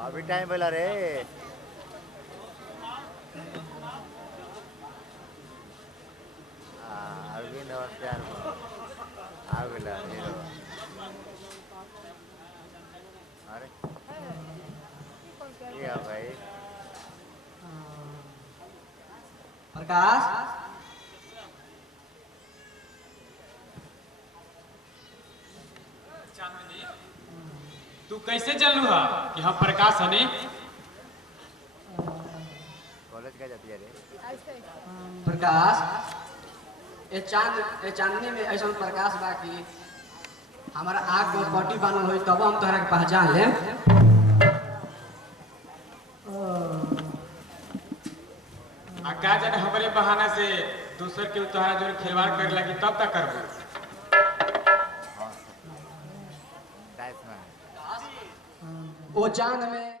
अभी टाइम बोला रे। अरविंद होशियार आ गया हीरो। अरे क्या भाई। प्रकाश चांदनी तू कैसे जानलू हा कि हम प्रकाश हनी? कॉलेज का जाती है रे। प्रकाश ये चांदनी में ऐसा प्रकाश बा कि हमारा आग में पट्टी बांधल हो तब हम तोहरा के पहचान ले। आ का जाने हमारे बहाना से दूसर के तोहरा जोर खिलवाड़ करे लगी तब तक करबो। हाँ, टाइप में। वो चांद में